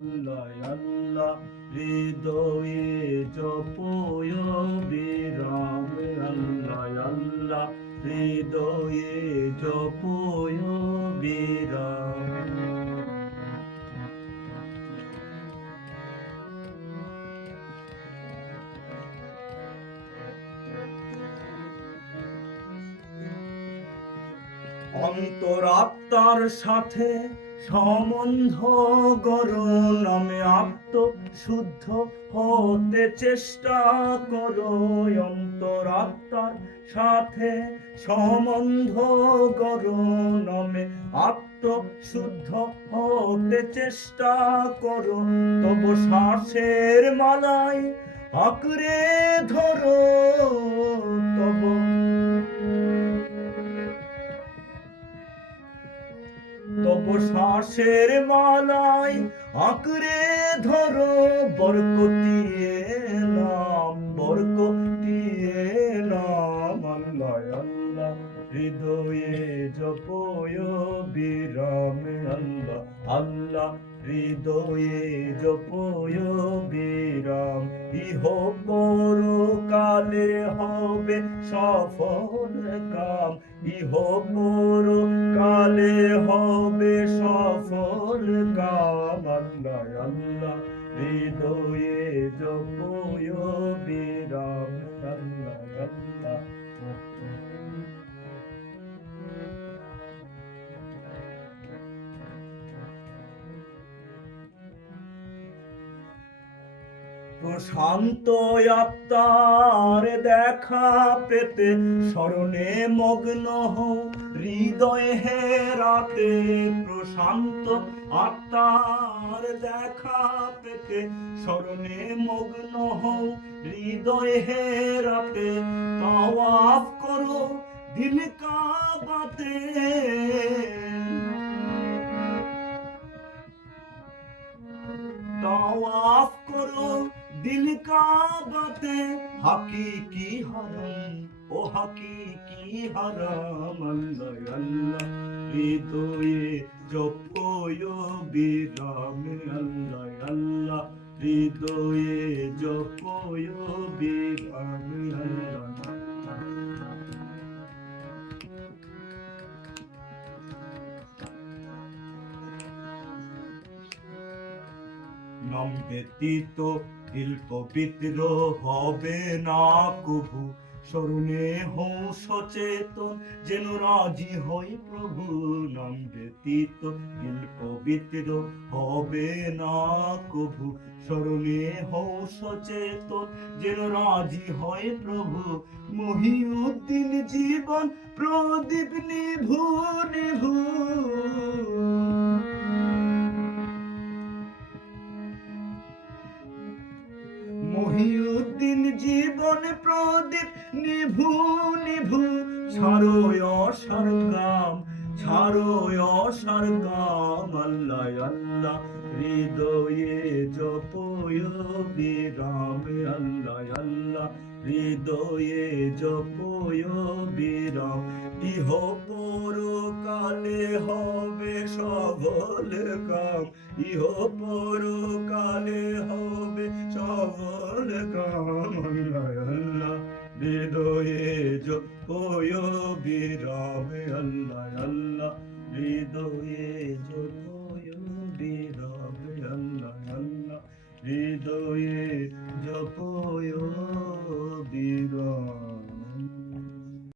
আল্লাহ হৃদয়ে জপয় বিরাম। আল্লাহ আল্লাহ হৃদয়ে অন্তরাত্মার সাথে সম্বন্ধ করো নামে আত্ম শুদ্ধ হতে চেষ্টা করো অন্তরাত্মার সাথে সম্বন্ধ করো নামে আত্ম শুদ্ধ হতে চেষ্টা করো তব শ্বাসের মালায় আঁকড়ে ধরো তব তব শ্বাসের মালায় আঁকড়ে ধরো, বরকতিয়ে নাম বরকতিয়ে নাম, আল্লাহ আল্লাহ, হৃদয়ে জপয় বিরাম, আল্লাহ আল্লাহ, হৃদয়ে জপয় বিরাম। ইহ কালে হবে সফল কাম, ইহ কালে জপয় বিরাম প্রশান্ত আত্মার দেখা পেতে স্মরণে মগ্ন হৃদয় হেরাতে প্রশান্ত আত্মার দেখা পেতে স্মরণে মগ্ন হও। হৃদয় হেরাতে তাওয়াফ করো দিল কাবাতে। তাওয়াফ কাবাতে। হাকিকি হারাম? ও হাকিকি হারাম? আল্লাহ আল্লাহ, হৃদয়ে জপয় বিরাম। আল্লাহ আল্লাহ, হৃদয়ে জপয় বিরাম। আল্লাহ। নাম ব্যতীত দিল পবিত্র হবে না কভু। স্মরণে হও সচেতন, যেন রাজি হই প্রভু নাম ব্যতীত। দিল পবিত্র হবে না কভু, স্মরণে হও সচেতন, যেন রাজি হয় প্রভু। মহিউদ্দিন জীবন প্রদীপ নিভু নিভু। মহিউদ্দিন জীবন প্রদীপ, নিভু নিভু ছাড়ো অসরগাম ছাড়ো অসরগাম আল্লাহ আল্লাহ, হৃদয়ে জপয় বিরাম, আল্লাহ আল্লাহ, হৃদয়ে জপয় বিরাম। ইহ কালে হবে সবল কাম। ইহ কালে হবে সবল কাম। আল্লাহ, হৃদয়ে জপয় বিরাম। আল্লাহ আল্লাহ, হৃদয়ে জপয় বিরাম। আল্লাহ আল্লাহ, হৃদয়ে জপয়